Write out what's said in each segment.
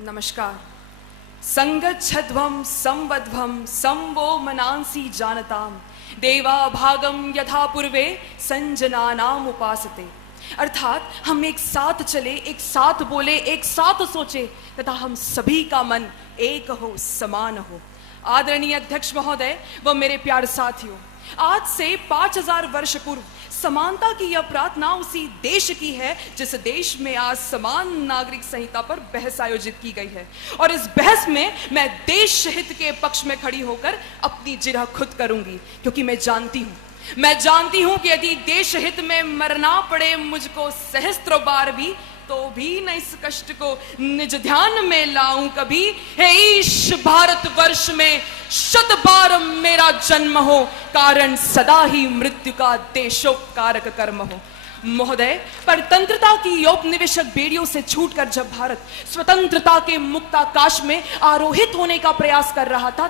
नमस्कार। संगच्छध्वं संवध्वं संवो मनांसि जानताम देवा भागम यथा पूर्वे संजनानाम उपासते। अर्थात हम एक साथ चले, एक साथ बोले, एक साथ सोचे तथा हम सभी का मन एक हो, समान हो। आदरणीय अध्यक्ष महोदय व मेरे प्यारे साथियों, आज से 5000 वर्ष पूर्व समानता की यह प्रार्थना उसी देश की है जिस देश में आज समान नागरिक संहिता पर बहस आयोजित की गई है। और इस बहस में मैं देश हित के पक्ष में खड़ी होकर अपनी जिरह खुद करूंगी, क्योंकि मैं जानती हूं कि यदि देश हित में मरना पड़े मुझको सहस्त्रों बार भी, तो भी न इस कष्ट को निज ध्यान में लाऊं कभी। हे ईश भारत वर्ष में 100 बार मेरा जन्म हो, कारण सदा ही मृत्यु का देशोपकारक कर्म हो। महोदय, परतंत्रता की औपनिवेशिक बेड़ियों से छूटकर जब भारत स्वतंत्रता के मुक्ताकाश में आरोहित होने का प्रयास कर रहा था,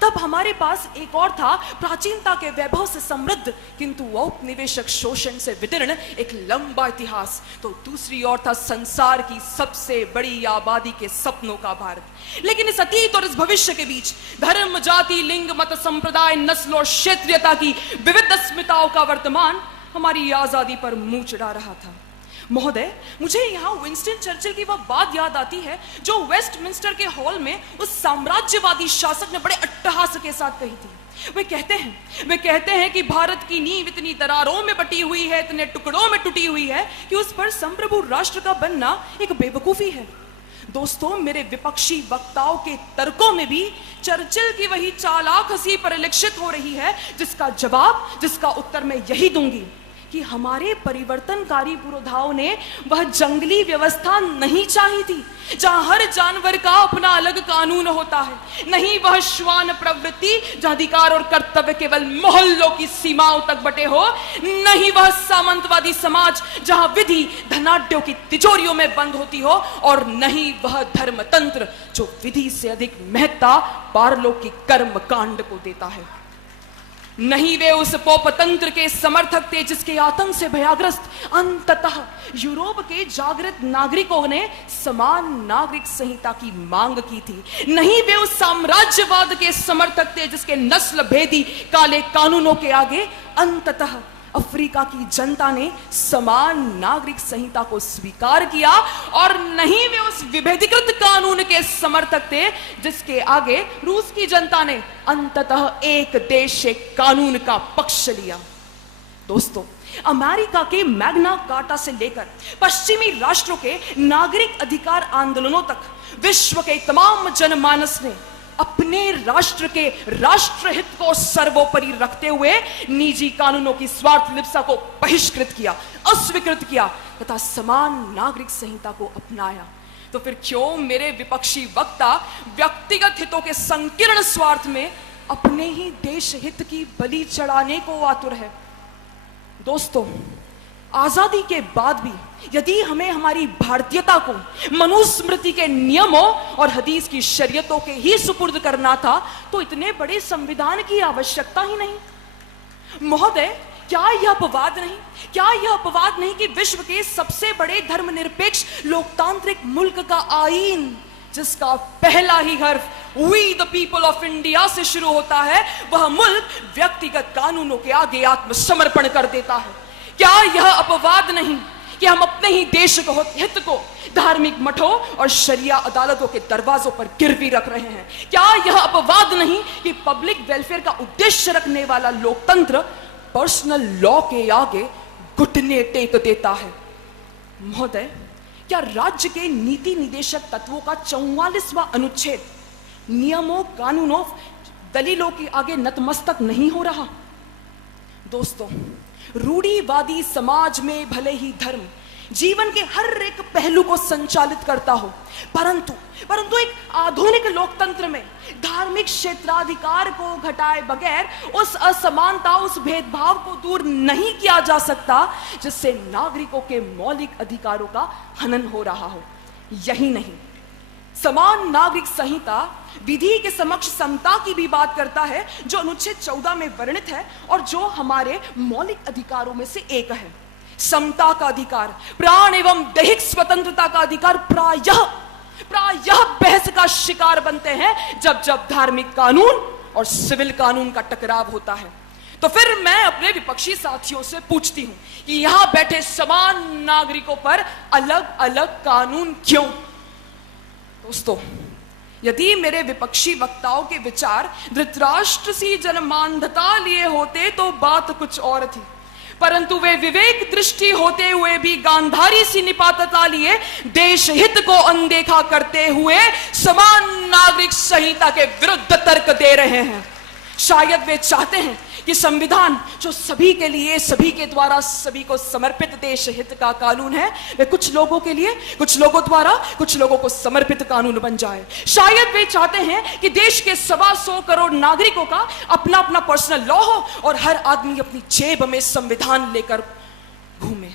तब हमारे पास एक और था प्राचीनता के वैभव से समृद्ध किंतु औपनिवेशिक शोषण से विदीर्ण एक लंबा इतिहास। तो दूसरी ओर था संसार की सबसे बड़ी आबादी के सपनों का भारत। लेकिन इस अतीत और इस भविष्य के बीच धर्म, जाति, लिंग, मत, संप्रदाय, नस्ल और क्षेत्रीयता की विविध अस्मिताओं का वर्तमान हमारी आजादी पर मुंह चढ़ा रहा था। महोदय, मुझे यहाँ विंस्टन चर्चिल की वह बात याद आती है जो वेस्टमिंस्टर के हॉल में उस साम्राज्यवादी शासक ने बड़े अट्टहास के साथ कही थी। वे कहते हैं कि भारत की नींव इतनी दरारों में बटी हुई है, इतने टुकड़ों में टूटी हुई है कि उस पर संप्रभु राष्ट्र का बनना एक बेवकूफी है। दोस्तों, मेरे विपक्षी वक्ताओं के तर्कों में भी चर्चिल की वही चालाक हंसी परिलक्षित हो रही है, जिसका उत्तर मैं यही दूंगी कि हमारे परिवर्तनकारी पुरोधाओं ने वह जंगली व्यवस्था नहीं चाही थी जहां हर जानवर का अपना अलग कानून होता है, नहीं वह श्वान प्रवृत्ति जहां अधिकार और कर्तव्य केवल मोहल्लों की सीमाओं तक बटे हो, नहीं वह सामंतवादी समाज जहां विधि धनाढ्यों की तिजोरियों में बंद होती हो, और नहीं वह धर्मतंत्र जो विधि से अधिक महत्ता पारलौकिक कर्म कांड को देता है। नहीं वे उस पोपतंत्र के समर्थक थे जिसके आतंक से भयाग्रस्त अंततः यूरोप के जागृत नागरिकों ने समान नागरिक संहिता की मांग की थी। नहीं वे उस साम्राज्यवाद के समर्थक थे जिसके नस्ल भेदी काले कानूनों के आगे अंततः अफ्रीका की जनता ने समान नागरिक संहिता को स्वीकार किया, और नहीं वे उस विभेदीकृत कानून के समर्थक थे जिसके आगे रूस की जनता ने अंततः एक देश एक कानून का पक्ष लिया। दोस्तों, अमेरिका के मैग्ना कार्टा से लेकर पश्चिमी राष्ट्रों के नागरिक अधिकार आंदोलनों तक विश्व के तमाम जनमानस ने अपने राष्ट्र के राष्ट्रहित को सर्वोपरि रखते हुए निजी कानूनों की स्वार्थ लिप्सा को बहिष्कृत किया, अस्वीकृत किया तथा समान नागरिक संहिता को अपनाया। तो फिर क्यों मेरे विपक्षी वक्ता व्यक्तिगत हितों के संकीर्ण स्वार्थ में अपने ही देश हित की बलि चढ़ाने को आतुर है? दोस्तों, आजादी के बाद भी यदि हमें हमारी भारतीयता को मनुस्मृति के नियमों और हदीस की शरीयतों के ही सुपुर्द करना था, तो इतने बड़े संविधान की आवश्यकता ही नहीं। महोदय, क्या यह अपवाद नहीं कि विश्व के सबसे बड़े धर्मनिरपेक्ष लोकतांत्रिक मुल्क का आईन, जिसका पहला ही हर्फ we the people of India से शुरू होता है, वह मुल्क व्यक्तिगत कानूनों के आगे आत्मसमर्पण कर देता है? क्या यह अपवाद नहीं कि हम अपने ही देश को हित को धार्मिक मठों और शरिया अदालतों के दरवाजों पर गिरवी रख रहे हैं? क्या यह अपवाद नहीं कि पब्लिक वेलफेयर का उद्देश्य रखने वाला लोकतंत्र पर्सनल लॉ के आगे घुटने टेक देता है? महोदय, क्या राज्य के नीति निदेशक तत्वों का 44वां अनुच्छेद नियमों, कानूनों, दलीलों के आगे नतमस्तक नहीं हो रहा? दोस्तों, रूढ़िवादी समाज में भले ही धर्म जीवन के हर एक पहलू को संचालित करता हो, परंतु एक आधुनिक लोकतंत्र में धार्मिक क्षेत्राधिकार को घटाए बगैर उस असमानता, उस भेदभाव को दूर नहीं किया जा सकता जिससे नागरिकों के मौलिक अधिकारों का हनन हो रहा हो। यही नहीं, समान नागरिक संहिता विधि के समक्ष समता की भी बात करता है, जो अनुच्छेद 14 में वर्णित है और जो हमारे मौलिक अधिकारों में से एक है। समता का अधिकार, प्राण एवं दैहिक स्वतंत्रता का अधिकार प्रायः का शिकार बनते हैं जब जब धार्मिक कानून और सिविल कानून का टकराव होता है। तो फिर मैं अपने विपक्षी साथियों से पूछती हूं कि यहां बैठे समान नागरिकों पर अलग अलग कानून क्यों? दोस्तों, यदि मेरे विपक्षी वक्ताओं के विचार धृतराष्ट्र सी जनमानधता लिए होते तो बात कुछ और थी, परंतु वे विवेक दृष्टि होते हुए भी गांधारी सी निपातता लिए देश हित को अनदेखा करते हुए समान नागरिक संहिता के विरुद्ध तर्क दे रहे हैं। शायद वे चाहते हैं कि संविधान जो सभी के लिए, सभी के द्वारा, सभी को समर्पित देश हित का कानून है, वे कुछ लोगों के लिए, कुछ लोगों द्वारा, कुछ लोगों को समर्पित कानून बन जाए। शायद वे चाहते हैं कि देश के 125 करोड़ नागरिकों का अपना अपना पर्सनल लॉ हो और हर आदमी अपनी जेब में संविधान लेकर घूमे।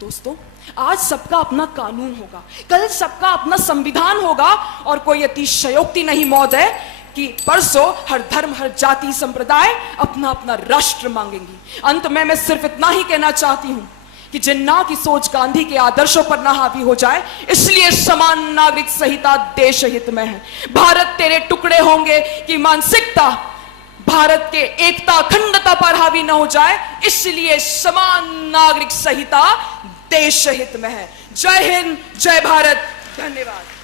दोस्तों, आज सबका अपना कानून होगा, कल सबका अपना संविधान होगा, और कोई अतिशयोक्ति नहीं महोदय कि परसों हर धर्म, हर जाति, संप्रदाय अपना अपना राष्ट्र मांगेंगी। अंत में मैं सिर्फ इतना ही कहना चाहती हूं कि जिन्ना की सोच गांधी के आदर्शों पर ना हावी हो जाए, इसलिए समान नागरिक संहिता देश हित में है। भारत तेरे टुकड़े होंगे की मानसिकता भारत के एकता, अखंडता पर हावी न हो जाए, इसलिए समान नागरिक संहिता देश हित में है। जय हिंद, जय भारत, धन्यवाद।